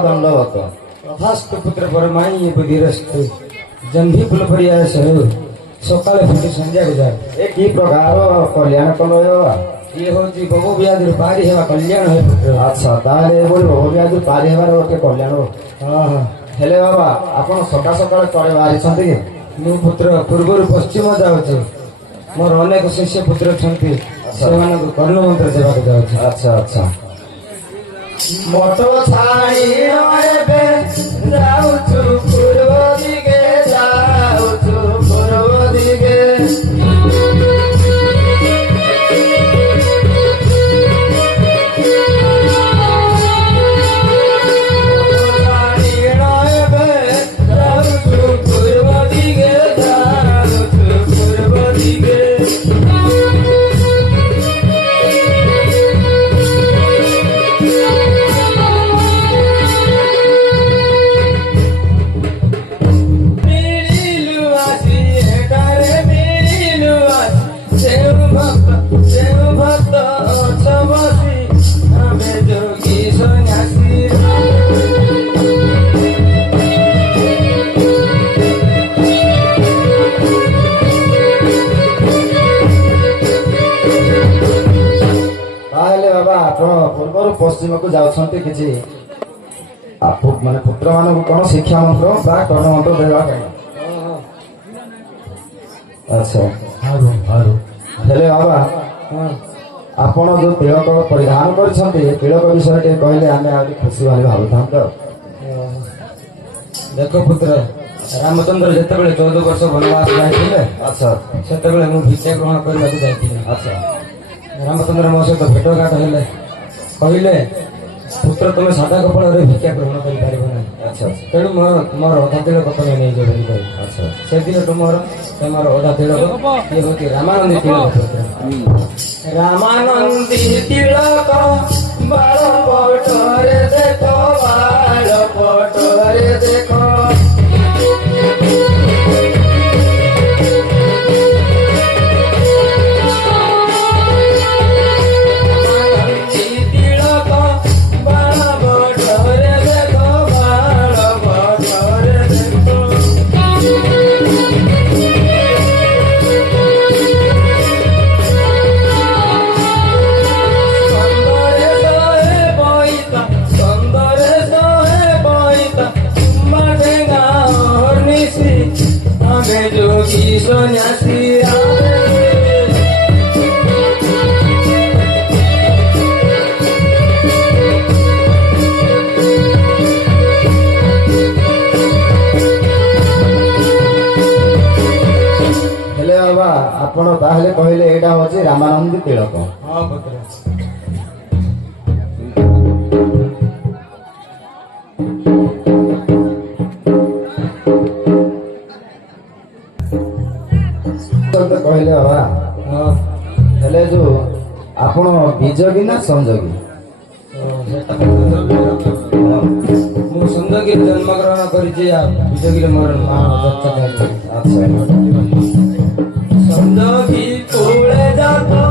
दंडवत तथास्तु पुत्र परमाई बुद्धिरस्तु जंभी फुल फरिया सहु सकाळे फुटी संध्या गुजार ए की प्रकार कल्याण कलो ये होची बहु व्याधि पारी हेवा कल्याण है पुत्र। अच्छा ताले बोल बहु व्याधि पारी हेवार ओके कल्याण हां हां हेले बाबा आपण सका सकाळे चले बारी छथि कि मु पुत्र पूर्वरु पश्चिम जाउछि मोर अनेक शिष्य पुत्र छथि सेमान कर्ण मंत्र सेवा को जाउछि। अच्छा अच्छा मोटो छाई एबे जाउछु पूर्व दिगे जाउछु पूर्व दिगे पूर्व पश्चिम को जाउछन्ते किछि माने पुत्र मान कोन शिक्षा मंत्र बा कर्ण मंत्र देवा ପାଇଁ। अच्छा हारो हारो हेले बाबा आपण जो तिलक परिधान करछन्ते तिलक विषय टे कहले आमे आदि खुशी वाली भाबुथां त। देखो पुत्र रामचंद्र जेतेबेले 14 वर्ष वनवास जाइथिले अच्छा सेतेबेले मु भिक्षा ग्रहण करबा जाइथिले। अच्छा रामचंद्र मो सहित भेटघाट हेले कहले पुत्र तुम सादा कपड़ा भिक्षा ग्रहण कर पारिब ना। अच्छा तेणु मोर अधा तिलक तुम नहीं जो बोली कही। अच्छा से दिन तुमर अधा तिलक ये होती रामानंदी तिलक रामानंदी तिलक बाल पटरे देखो बाल पटरे देखो जोगी सन्यासी हेले बाबा आपण ताहले कहले एटा होची रामानंदी तिलक। हां पुत्र कहले बाबा हेले जो आपण बीजगी ना संजोगी मु संजोगी जन्म ग्रहण करिछि बीजगी मोर मां दत्ता खाइछि। अच्छा संजोगी कोळे जातो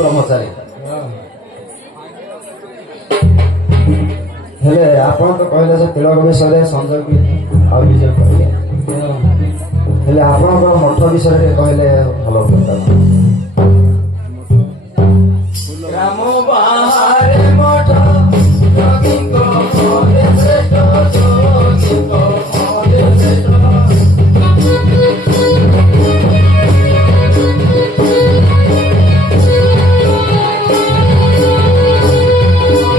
ବ୍ରହ୍ମଚାରୀ ହେଲେ ଆପଣ ତ କହିଲେ ସେ ତିଳକ ବିଷୟରେ ସଞ୍ଜୟ ବି ଆଉ ବିଜୟ କହିଲେ ହେଲେ ଆପଣଙ୍କର ମଠ ବିଷୟରେ କହିଲେ ଭଲ ହୁଅନ୍ତା ଗ୍ରାମ ବାହାରେ ମଠ ଯୋଗୀଙ୍କ ମରେ ଶ୍ରେଷ୍ଠ ଯୋଗୀଙ୍କ ମରେ ଶ୍ରେଷ୍ଠ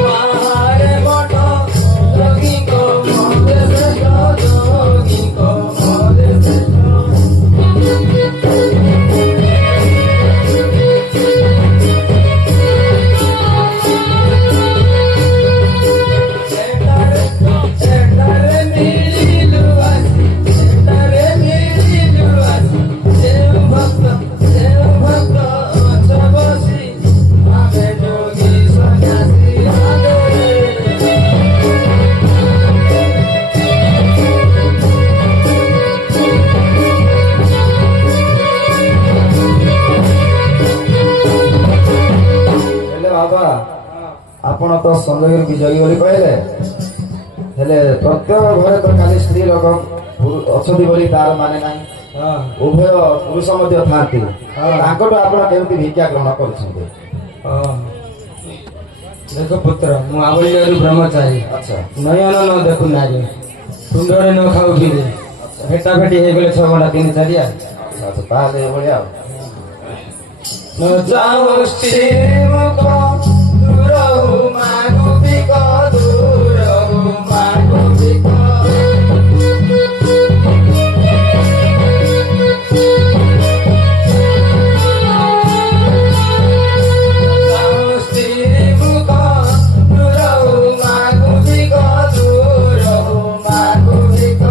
ବାହାରେ ମଠ ଯୋଗୀଙ୍କ ମରେ ଶ୍ରେଷ୍ଠ ଯୋଗୀଙ୍କ ମରେ ଶ୍ରେଷ୍ଠ ଆପଣ ତ ସଞ୍ଜଗିରି ବିଜୟୀ ବୋଲି କହିଲେ ହେଲେ ପ୍ରତ୍ୟେକ ଘରେ ତ ଖାଲି ସ୍ତ୍ରୀ ଲୋକ ଅଛନ୍ତି ବୋଲି ତାର ମାନେ ନାହିଁ ଉଭୟ ପୁରୁଷ ମଧ୍ୟ ଥାନ୍ତି ତାଙ୍କଠୁ ଆପଣ କେମିତି ଭିକ୍ଷା ଗ୍ରହଣ କରୁଛନ୍ତି ଦେଖ ପୁତ୍ର ମୁଁ ଆବଲ୍ୟରୁ ବ୍ରହ୍ମଚାରୀ ଆଚ୍ଛା ନୟନ ନ ଦେଖୁ ନାରୀ ତୁଣ୍ଡରେ ନ ଖାଉ କ୍ଷୀରି ଭେଟା ଭେଟି ହେଇଗଲେ 6 ଘଣ୍ଟା 3-4 ଆଚ୍ଛା ତାହେଲେ ଏଭଳିଆ ଆଉ ନ ଯାଉ ସ୍ତ୍ରୀ ମୁଖ ଦୂରହୁ ମାଗୁବିକ ଦୂରହୁ ମାଗୁବିକ ସ୍ତ୍ରୀ ମୁଖ ଦୂରହୁ ମାଗୁବିକ ଦୂରହୁ ମାଗୁବିକ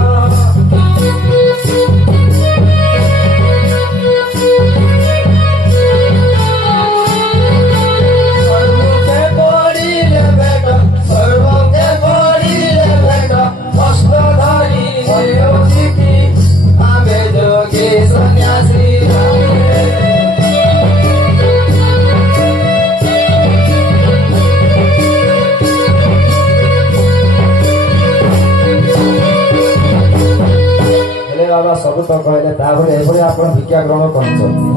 ସବୁ ତ କହିଲେ ତାପରେ ଏଭଳି ଆପଣ ଭିକ୍ଷା ଗ୍ରହଣ କରୁଛନ୍ତି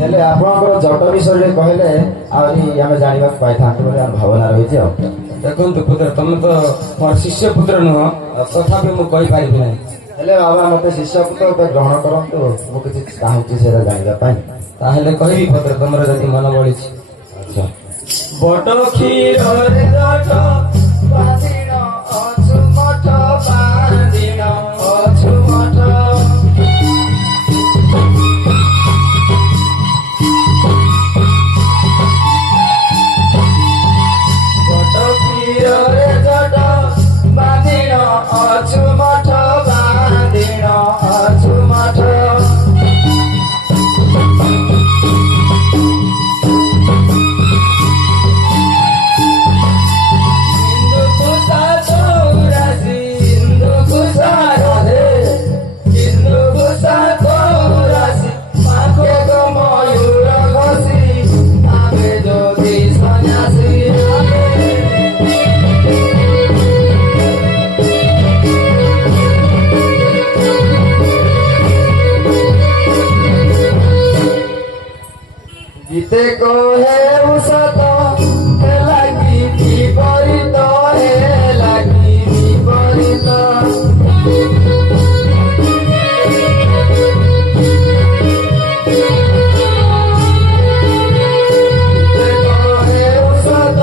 ହେଲେ ଆପଣଙ୍କର ଜଟ ବିଷୟରେ କହିଲେ ଆହୁରି ଆମେ ଜାଣିବାକୁ ପାଇଥାନ୍ତୁ ବୋଲି ଆମ ଭାବନା ରହିଛି ଆଉ ଦେଖନ୍ତୁ ପୁତ୍ର ତମେ ତ ମୋର ଶିଷ୍ୟ ପୁତ୍ର ନୁହଁ ତଥାପି ମୁଁ କହିପାରିବି ନାହିଁ ହେଲେ ବାବା ମତେ ଶିଷ୍ୟ ପୁତ୍ର ଗ୍ରହଣ କରନ୍ତୁ ମୁଁ କିଛି ଚାହୁଁଛି ସେଇଟା ଜାଣିବା ପାଇଁ ତାହେଲେ କହିବି ପୁତ୍ର ତମର ଯଦି ମନ ବଳିଛି ଆଚ୍ଛା ବଟ କ୍ଷୀରରେ ଜଟ ବାନ୍ଧିଣ ଅଛୁ ମଠ ବାନ୍ଧିଣ ଅଛୁ ମଠ ବଟ କ୍ଷୀରରେ ଜଟ ବାନ୍ଧିଣ ଅଛୁ ମଠ ବାନ୍ଧିଣ ଅଛୁ ମଠ গীতে কহে উষত হে লাগি বিপরীত হে লাগি বিপরীত গীতে কহে উষত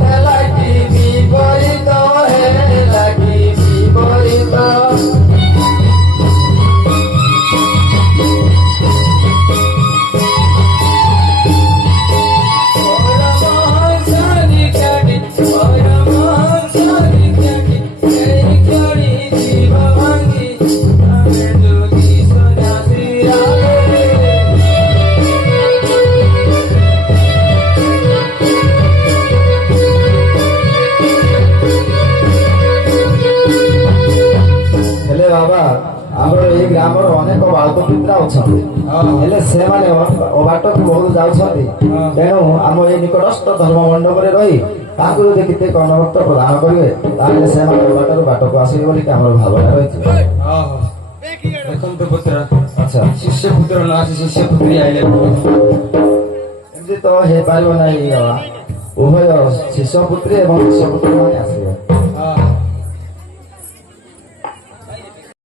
হে লাগি বিপরীত হে লাগি বিপরীত ପାଳକ ପିତ୍ରା ଅଛନ୍ତି ହେଲେ ସେମାନେ ଅବାଟକୁ ବହୁତ ଯାଉଛନ୍ତି ତେଣୁ ଆମ ଏ ନିକଟସ୍ଥ ଧର୍ମ ମଣ୍ଡପରେ ରହି ତାଙ୍କୁ ଯଦି କେତେ କର୍ଣ୍ଣଭକ୍ତ ପ୍ରଦାନ କରିବେ ତାହେଲେ ସେମାନେ ଅବାଟରୁ ବାଟକୁ ଆସିବେ ବୋଲି ଆମର ଭାବନା ରହିଛି। ଦେଖନ୍ତୁ ପୁତ୍ର, ଆଚ୍ଛା ଶିଷ୍ୟ ପୁତ୍ର ନ ଆସି ଶିଷ୍ୟ ପୁତ୍ରୀ ଆଇଲେ ଏମିତି ତ ହେଇପାରିବ ନାହିଁ ବାବା। ଉଭୟ ଶିଷ୍ୟ ପୁତ୍ରୀ ଏବଂ ଶିଷ୍ୟ ପୁତ୍ରୀ ମାନେ ଆସିବେ।